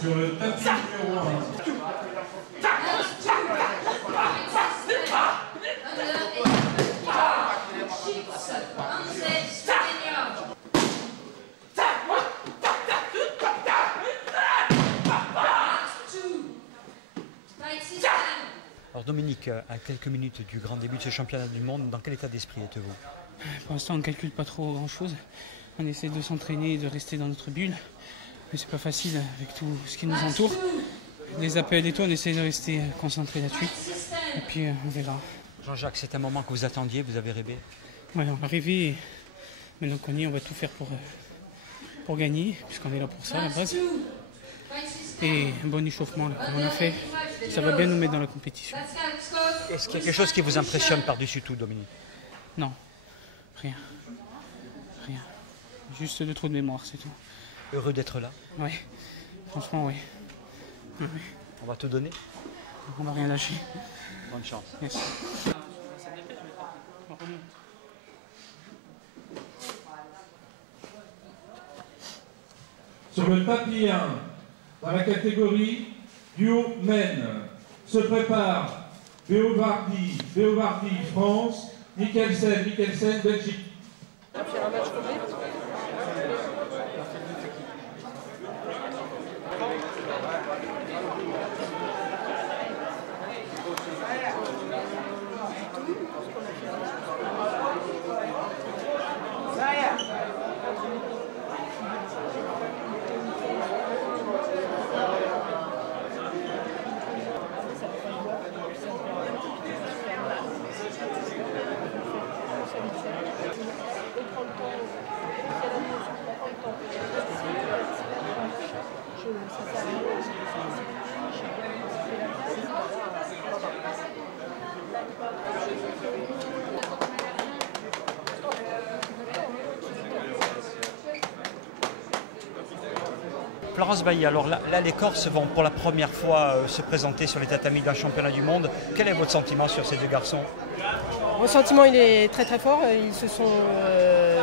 Sur le tapis numéro 1. Alors Dominique, à quelques minutes du grand début de ce championnat du monde, dans quel état d'esprit êtes-vous? Pour l'instant, on ne calcule pas trop grand-chose. On essaie de s'entraîner et de rester dans notre bulle. Mais c'est pas facile avec tout ce qui nous entoure. Les appels et tout, on essaie de rester concentré là-dessus. Et puis on verra. Jean-Jacques, c'est un moment que vous attendiez, vous avez rêvé? Ouais, on a rêvé. Et maintenant qu'on y est, on va tout faire pour gagner, puisqu'on est là pour ça à la base. Et un bon échauffement, là, comme on a fait, ça va bien nous mettre dans la compétition. Est-ce qu'il y a quelque chose qui vous impressionne par-dessus tout, Dominique? Non, rien. Rien. Juste le trou de mémoire, c'est tout. Heureux d'être là? Oui, franchement, oui. Oui. On va te donner? On va rien lâcher. Bonne chance. Merci. Sur le tapis 1, dans la catégorie duo men, se prépare Beovardi, France, Mikkelsen, Belgique. Florence Bailly, alors là les Corses vont pour la première fois se présenter sur les tatamis d'un championnat du monde. Quel est votre sentiment sur ces deux garçons? Mon sentiment, il est très très fort. Ils se sont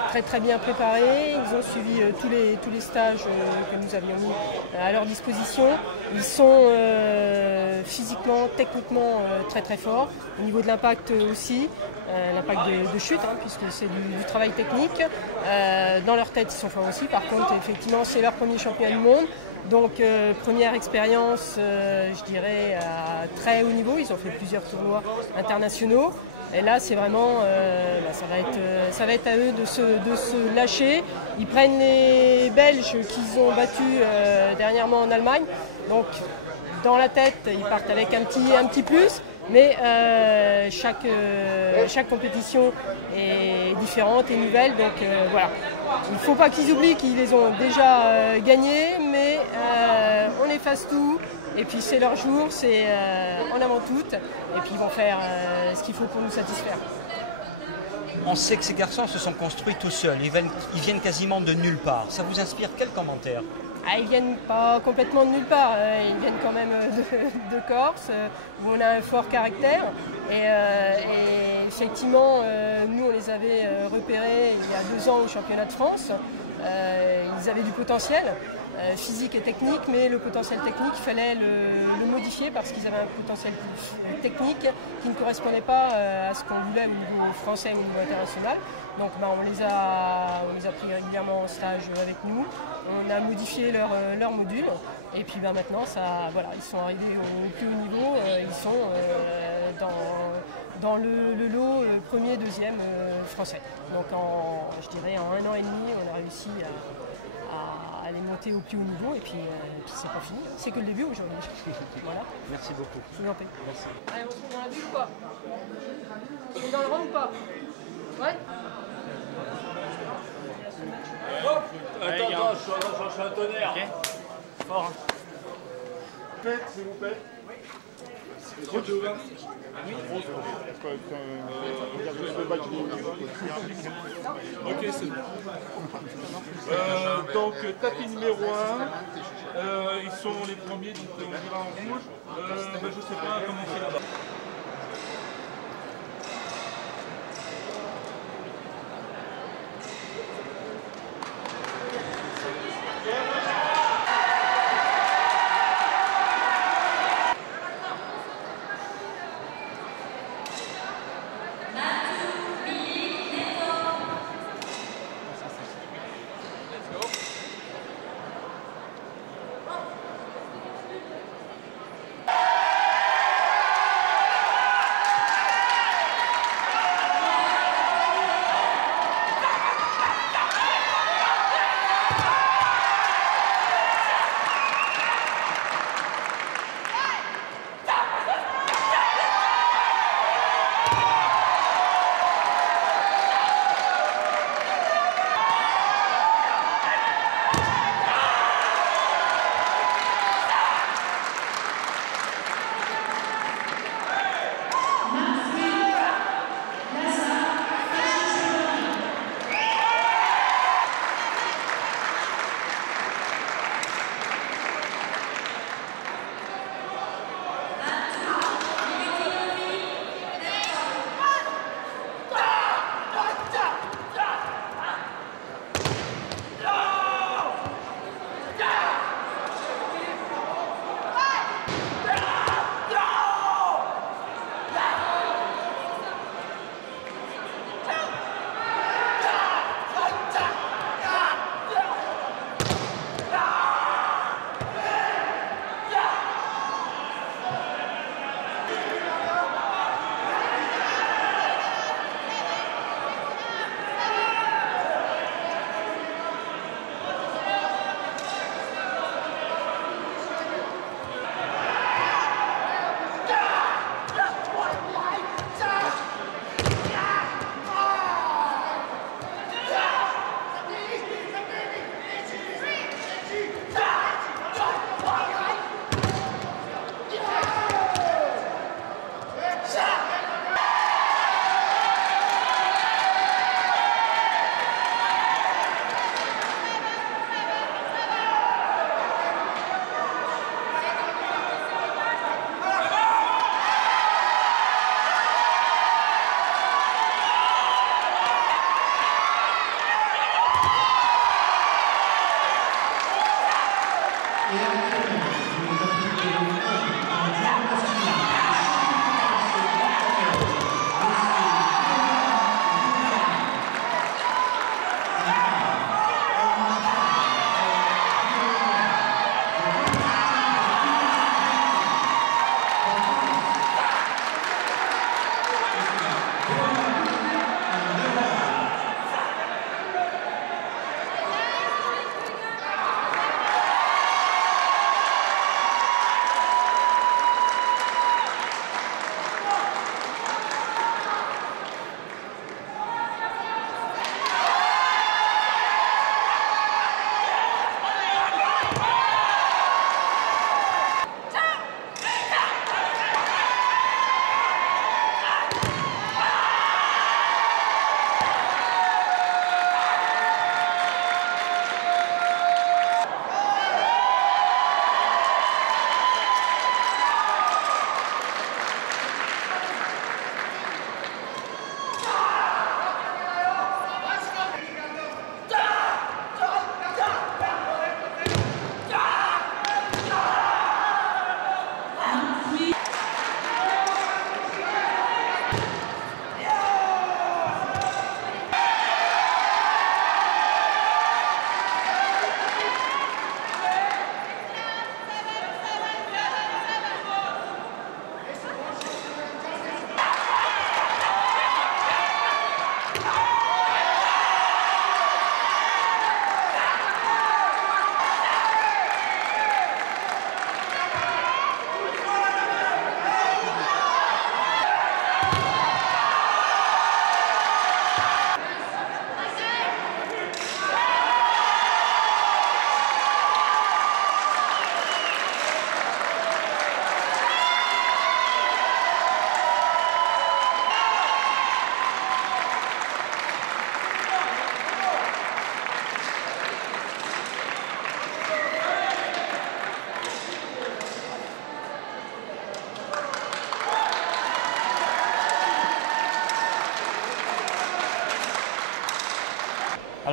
très bien préparés. Ils ont suivi tous les stages que nous avions mis à leur disposition. Ils sont physiquement, techniquement très forts. Au niveau de l'impact aussi, l'impact de chute, hein, puisque c'est du travail technique. Dans leur tête, ils sont forts aussi. Par contre, effectivement, c'est leur premier championnat du monde. Donc première expérience, je dirais, à très haut niveau. Ils ont fait plusieurs tournois internationaux. Et là, c'est vraiment, ça va être à eux de se lâcher. Ils prennent les Belges qu'ils ont battus dernièrement en Allemagne. Donc, dans la tête, ils partent avec un petit plus. Mais chaque compétition est différente et nouvelle. Donc, voilà. Il ne faut pas qu'ils oublient qu'ils les ont déjà gagnés. Mais on efface tout. Et puis c'est leur jour, c'est en avant tout, et puis ils vont faire ce qu'il faut pour nous satisfaire. On sait que ces garçons se sont construits tout seuls, ils viennent quasiment de nulle part. Ça vous inspire quel commentaire? Ils ne viennent pas complètement de nulle part, ils viennent quand même de Corse, où on a un fort caractère. Et effectivement, nous on les avait repérés il y a 2 ans au championnat de France. Ils avaient du potentiel. Physique et technique, mais le potentiel technique, il fallait le modifier parce qu'ils avaient un potentiel technique qui ne correspondait pas à ce qu'on voulait au niveau français et au niveau international. Donc on les a pris régulièrement en stage avec nous, on a modifié leur module et puis maintenant ils sont arrivés au plus haut niveau, ils sont dans le lot premier, deuxième français. Donc je dirais en 1 an et demi, on a réussi à les monter au plus haut niveau et puis c'est pas fini, c'est que le début aujourd'hui. Voilà. Merci beaucoup. Je vous en prie. Merci. Allez, on se trouve dans la bulle ou pas? On est dans le rang ou pas? Ouais. Attends, je suis un tonnerre. Okay. Fort. Hein. fait, s'il vous plaît. Ok, c'est bon. Donc, tapis numéro 1, ils sont les premiers, donc on ira en rouge. Je sais pas comment c'est là-bas.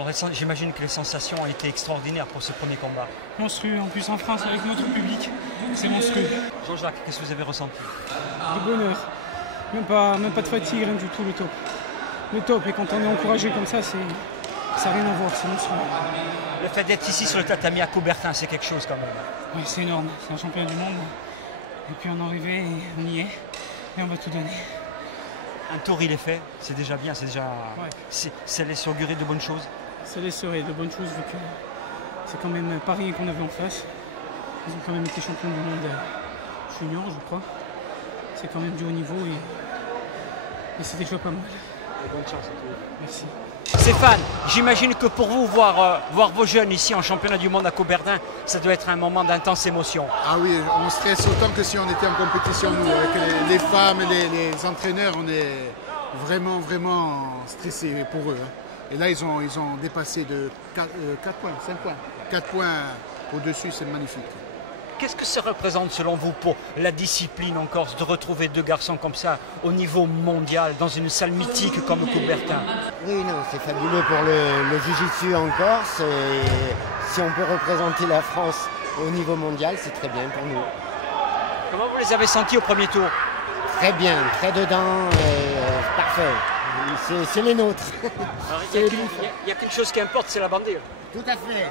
Alors j'imagine que les sensations ont été extraordinaires pour ce premier combat. Monstrueux, en plus en France avec notre public, c'est monstrueux. Jean-Jacques, qu'est-ce que vous avez ressenti? Du bonheur, même pas de fatigue, rien du tout, le top. Le top, et quand on est encouragé comme ça n'a rien à voir, c'est monstrueux. Le fait d'être ici sur le tatami à Coubertin, c'est quelque chose quand même. Oui, c'est énorme, c'est un champion du monde. Et puis on est arrivé, et on y est, et on va tout donner. Un tour il est fait, c'est déjà bien, c'est déjà. Ouais. Ça laisse augurer de bonnes choses. Ça laisserait de bonnes choses vu que c'est quand même Paris qu'on avait en face. Ils ont quand même été champions du monde junior, je crois. C'est quand même du haut niveau et c'est déjà pas mal. Bonne chance à tous. Merci. Stéphane, j'imagine que pour vous, voir vos jeunes ici en championnat du monde à Coubertin, ça doit être un moment d'intense émotion. Ah oui, on stresse autant que si on était en compétition, nous, avec les femmes et les entraîneurs, on est vraiment, vraiment stressés pour eux. Et là, ils ont dépassé de 4 points, 5 points. 4 points au-dessus, c'est magnifique. Qu'est-ce que ça représente selon vous pour la discipline en Corse de retrouver deux garçons comme ça au niveau mondial dans une salle mythique comme Coubertin? Oui, non, c'est fabuleux pour le jiu-jitsu en Corse. Et si on peut représenter la France au niveau mondial, c'est très bien pour nous. Comment vous les avez sentis au premier tour? Très bien, très dedans, parfait. C'est les nôtres. Il n'y a qu'une chose qui importe, c'est la bandière. Tout à fait.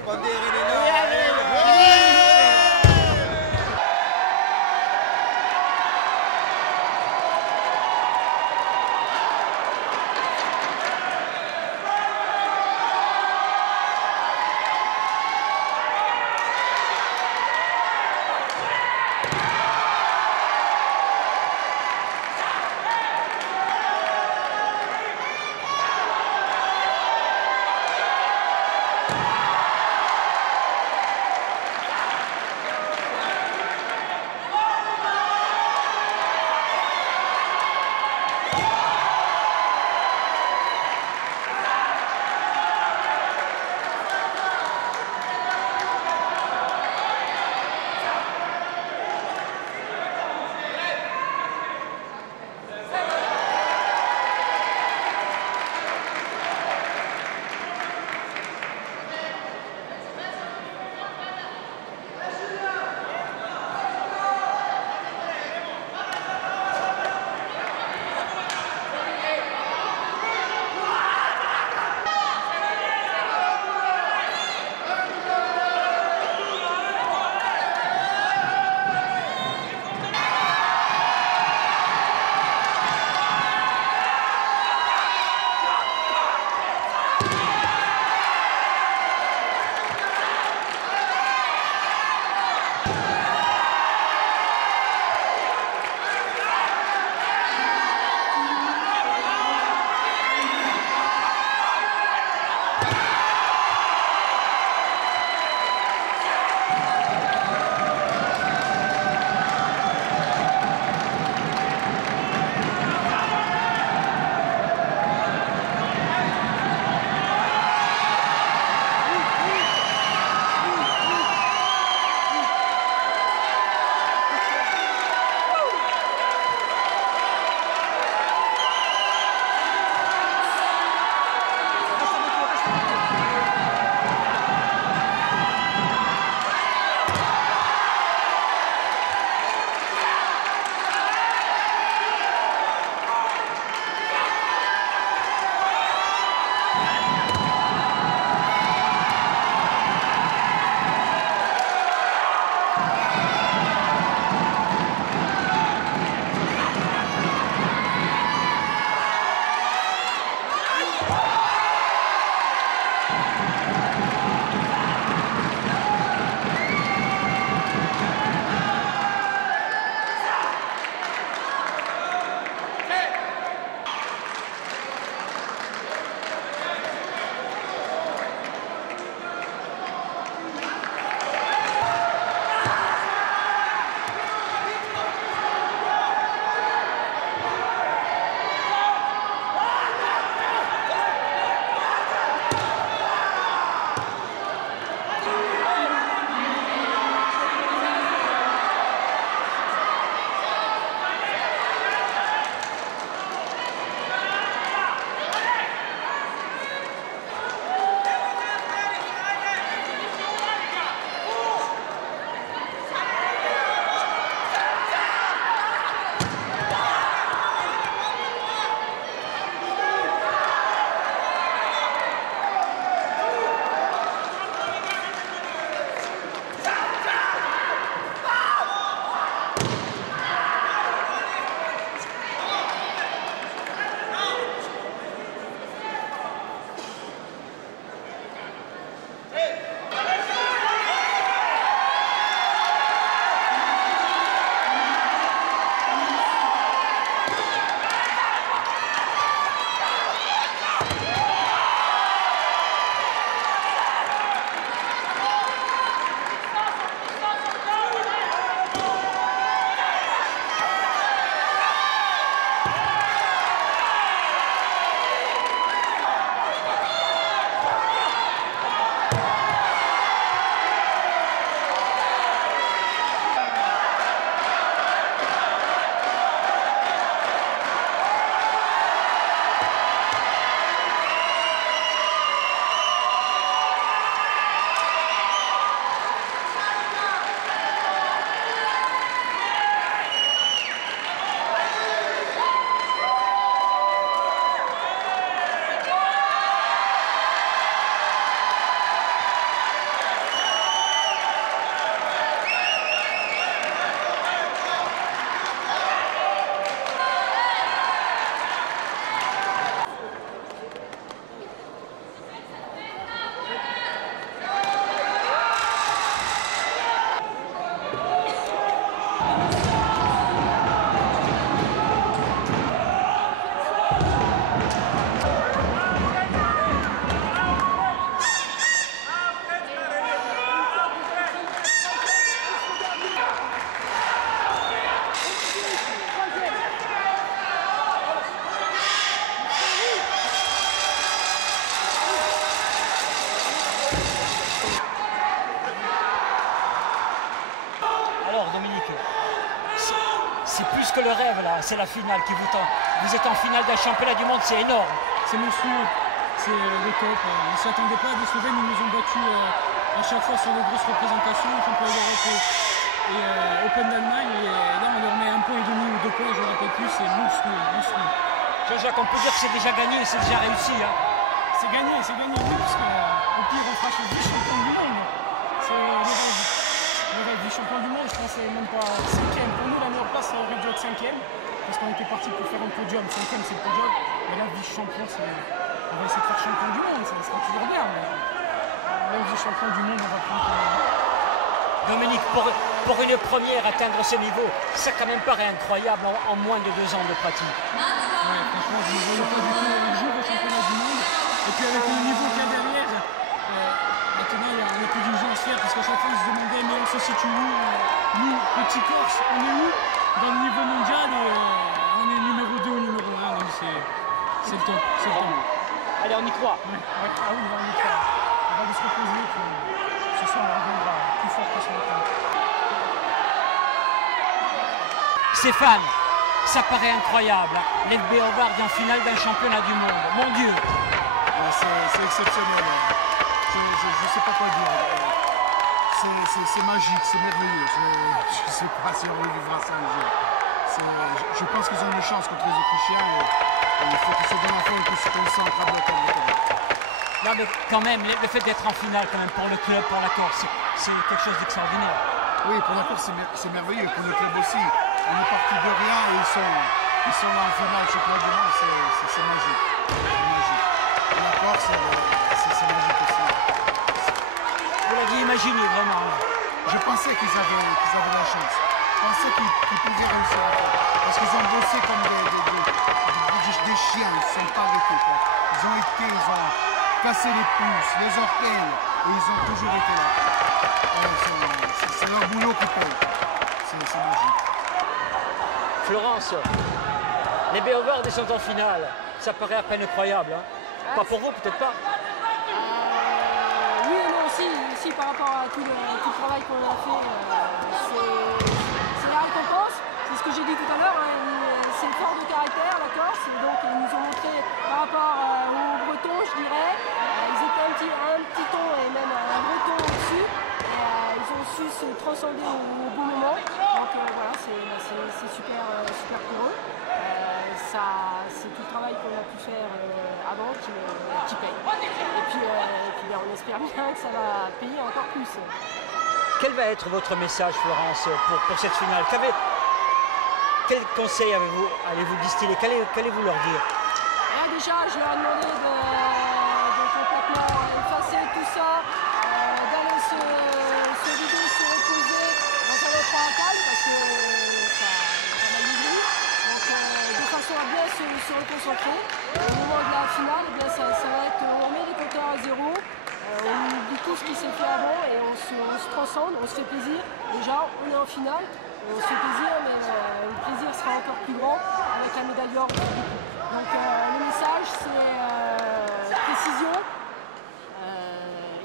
Alors, Dominique, c'est plus que le rêve, là. C'est la finale qui vous tend. Vous êtes en finale d'un championnat du monde, c'est énorme. C'est monstrueux, c'est le top. On ne s'attendait pas à des Slovènes, ils nous ont battus à chaque fois sur les grosses représentations, championnat d'Europe et Open d'Allemagne. Et là, on leur met 1,5 point ou 2 points, je ne me rappelle plus, c'est monstrueux, monstrueux. Jean-Jacques, on peut dire que c'est déjà gagné, c'est déjà réussi. Hein. C'est gagné, oui, parce qu'au pire, on fera le vice-champion du monde. C'est le rêve du champion du monde, je pense que c'est même pas 5e. Pour nous, la meilleure place, ça aurait dû être 5e, parce qu'on était parti pour faire un podium. 5e, c'est le podium. Mais là, vice-champion, on va essayer de faire champion du monde, ça sera toujours bien. Mais même vice-champion du monde, on va prendre. Dominique, pour une première atteindre ce niveau, ça quand même paraît incroyable en moins de 2 ans de pratique. Ouais, franchement, je ne voyais pas du tout un jour au championnat du monde. Et puis avec le niveau qu'il y a derrière, maintenant on n'a plus d'une joie à se faire parce qu'à chaque fois ils se demandaient mais on se situe où nous, petits Corses, on est où dans le niveau mondial et on est numéro 2 ou numéro 1, donc c'est le top, c'est le top. Allez, on y croit. Ouais. Ah oui, on va y croire. On va se reposer et puis ce soir on reviendra plus fort que ce matin. Stéphane, ça paraît incroyable. L'FB Howard en finale d'un championnat du monde. Mon Dieu. Ouais, c'est exceptionnel. Je ne sais pas quoi dire. C'est magique, c'est merveilleux. Je ne sais pas si on vivra ça un jour. Je pense qu'ils ont une chance contre les Autrichiens. Et il faut qu'ils se donnent à fond et qu'ils se concentrent à bloc. Non, mais quand même, le fait d'être en finale quand même pour le club, pour la Corse, c'est quelque chose d'extraordinaire. Oui, pour la Corse, c'est merveilleux. Pour le club aussi. On est parti de rien et ils sont là en finale. Je crois que c'est magique. Pour la Corse, c'est magique aussi. Vous l'aviez imaginé vraiment. Je pensais qu'ils avaient la chance. Je pensais qu'ils pouvaient réussir à faire. Parce qu'ils ont bossé comme des chiens, ils ne se sont pas arrêtés. Quoi. Ils ont cassé les pouces, les orteils, et ils ont toujours été là. C'est leur boulot qui paye. C'est magique. Florence, les Béovards sont en finale. Ça paraît à peine incroyable. Hein. Pas pour vous, peut-être pas. Oui et non, si par rapport à tout le travail qu'on a fait, c'est la récompense. C'est ce que j'ai dit tout à l'heure. Hein, c'est fort de caractère, la Corse. Donc ils nous ont montré par rapport aux Bretons, je dirais, ils étaient un petit ton et même un breton au-dessus. Ils ont su se transcender au bon moment. Donc voilà, c'est super pour eux. C'est tout le travail qu'on a pu faire avant qui paye. Et puis on espère bien que ça va payer encore plus. Quel va être votre message, Florence, pour cette finale? Quel conseil allez-vous distiller? Qu'allez-vous leur dire? Déjà, je leur ai demandé de complètement effacer tout ça, d'aller se vider, se reposer dans un endroit calme parce que ça m'a livré. Donc de façon à bien se reconcentrer. Au moment de la finale, eh bien, ça va être, on met les compteurs à zéro, on oublie tout ce qui s'est fait avant et on se transcende, on se fait plaisir. Déjà, on est en finale, on se fait plaisir, mais le plaisir sera encore plus grand avec la médaille d'or. Donc le message c'est précision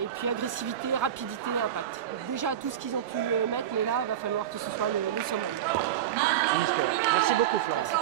et puis agressivité, rapidité, impact. Déjà tout ce qu'ils ont pu mettre, mais là il va falloir que ce soit le sommet. Merci beaucoup, Florence.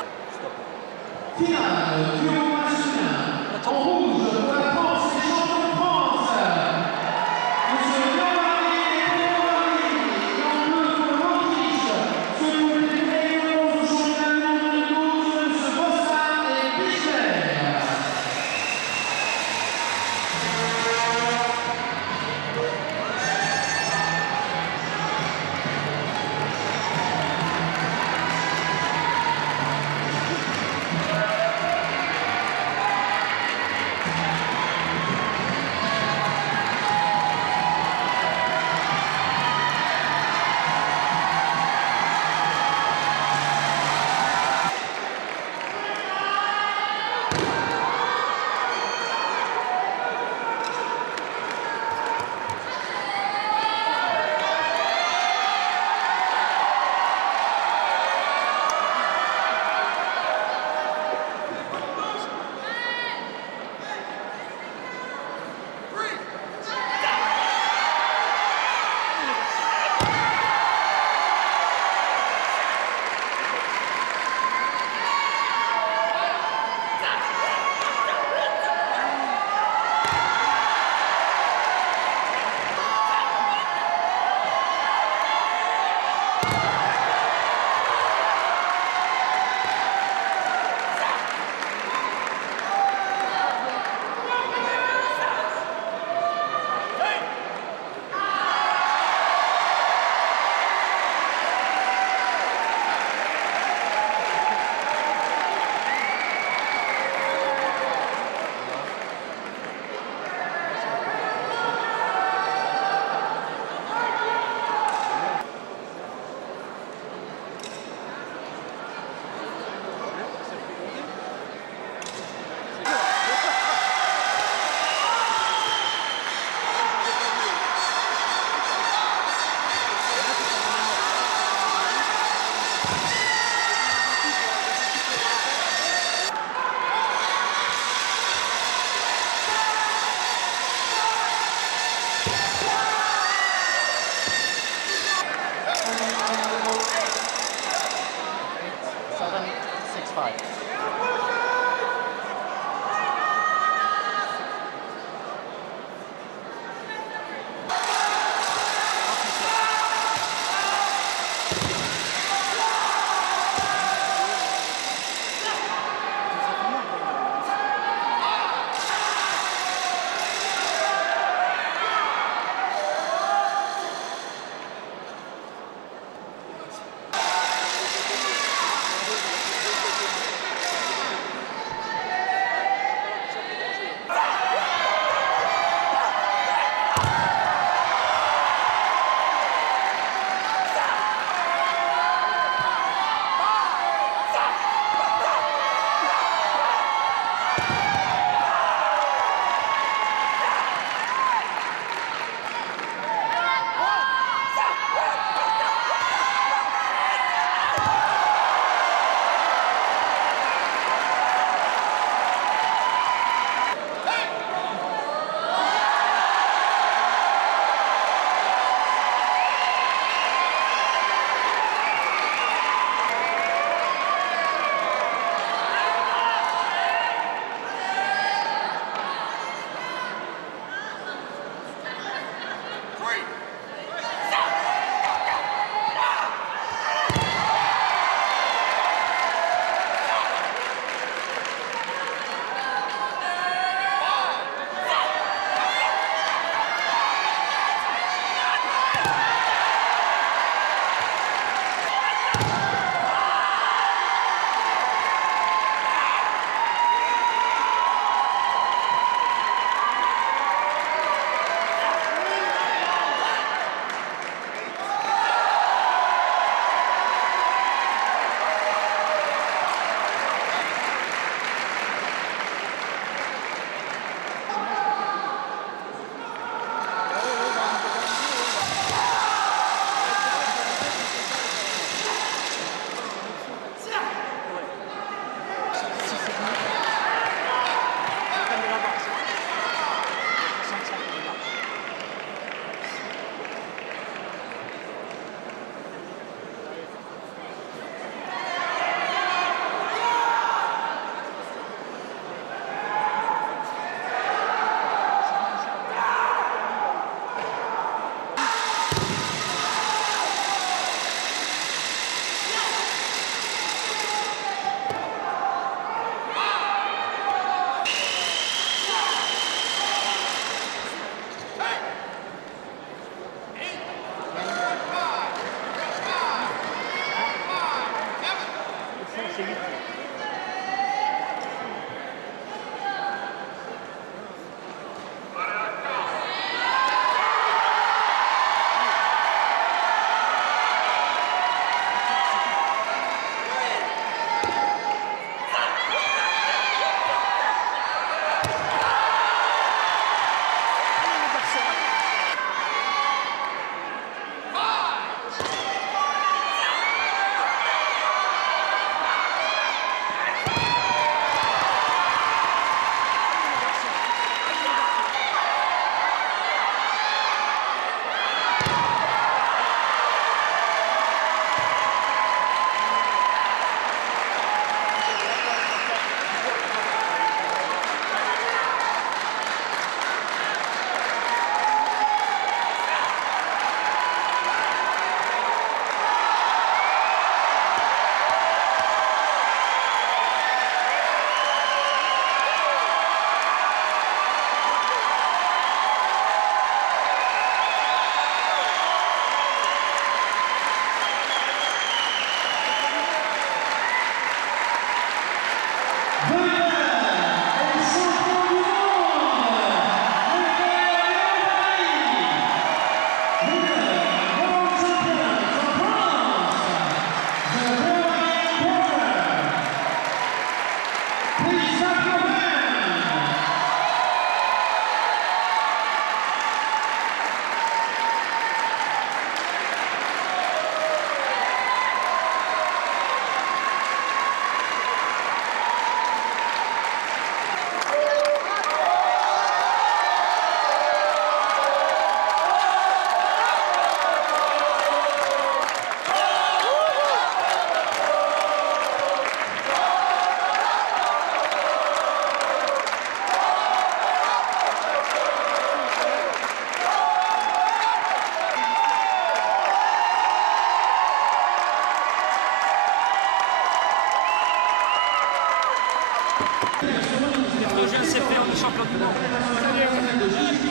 champion du monde.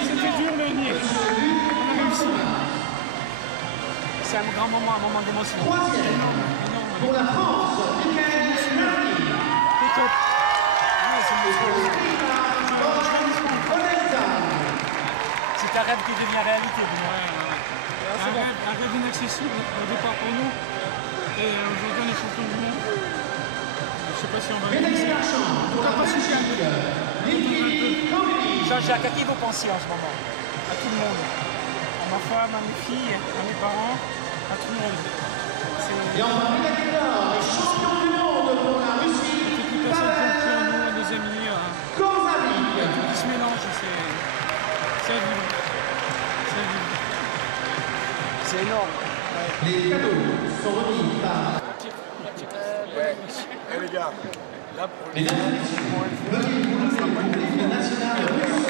C'était dur, mais on y est. On a réussi. C'est un grand moment, un moment d'émotion. Pour la France, Michael Merlin. C'est un rêve qui devient réalité. Un rêve inaccessible au départ pour nous. Et aujourd'hui on est champion du monde. Je ne sais pas si on va réussir. On va pas se Jean-Jacques, à qui vous pensez en ce moment? à tout le monde. À ma femme, à mes filles, à mes parents, à tout le monde. Et enfin, Michael Taylor, champion du monde pour la Russie. C'est tout à fait pour nous, à nos amis. Il y a tout qui se mélange. C'est à vivre. C'est à vivre. C'est énorme. Les cadeaux sont remis par... Les gars, là pour les... Mesdames et messieurs, veuillez vous lever pour l'hymne national russe.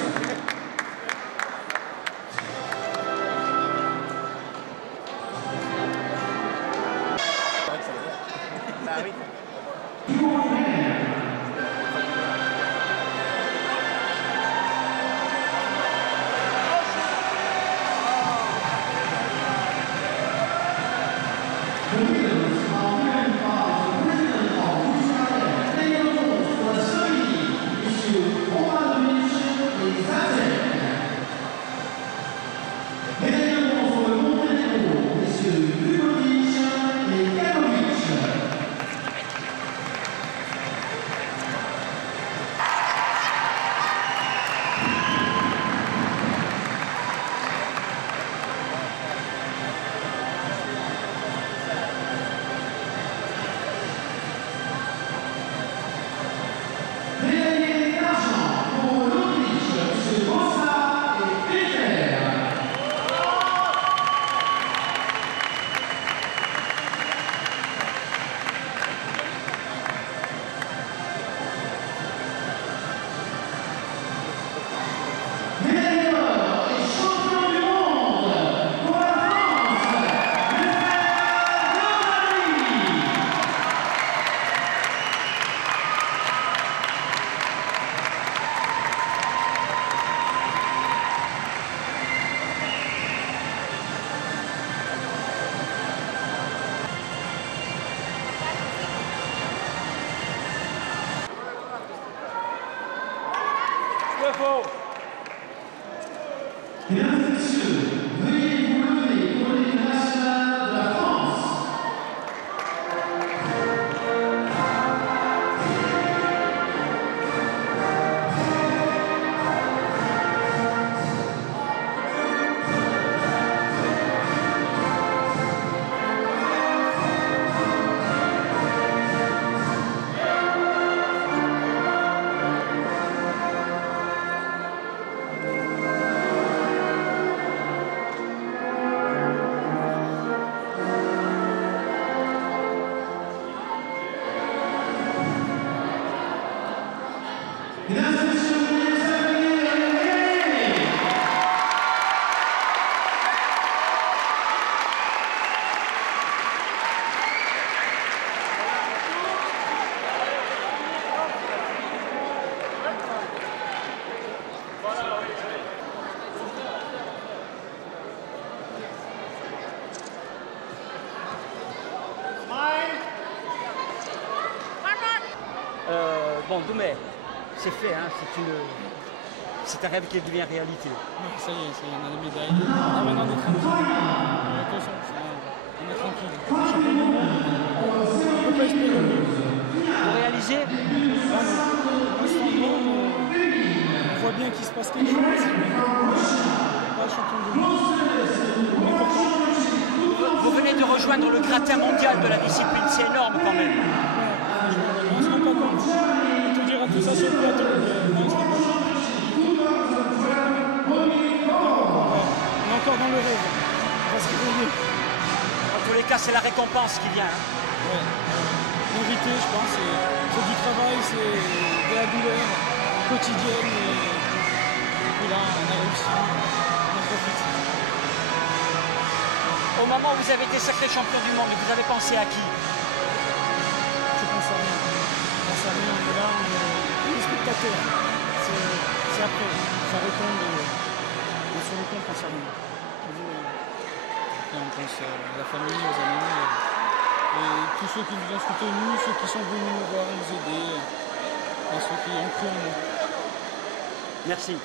Mesdames et messieurs, veuillez vous lever pour l'hymne national de la France. Mesdames et messieurs, veuillez saluer les gagnants. Bon, Doumer, c'est fait, hein, c'est un rêve qui devient réalité. Ça y est, on a la médaille. Maintenant on est tranquille. Attention, on est tranquille. Champion du monde, on ne peut pas espérer mieux. Vous réalisez? On voit bien qu'il se passe quelque chose. Pas champion du monde. On est content. Vous venez de rejoindre le gratin mondial de la discipline, c'est énorme quand même. On ne se rend pas compte. On te dira tout ça sur le plateau. On se rend pas compte. On est encore dans le rêve. On va se réveiller. En tous les cas, c'est la récompense qui vient. Ouais. Mérité, je pense. C'est du travail, c'est de la douleur quotidienne. Et puis là, on a réussi. On en profite. Au moment où vous avez été sacré champion du monde, vous avez pensé à qui? Je pense à rien. Je pense à rien. On est là, on est spectateurs. C'est après, ça retombe sur le compte quand ça arrive. Et on pense à la famille, aux amis, et tous ceux qui nous ont soutenus, ceux qui sont venus nous voir, nous aider, et ceux qui ont cru en nous. Merci.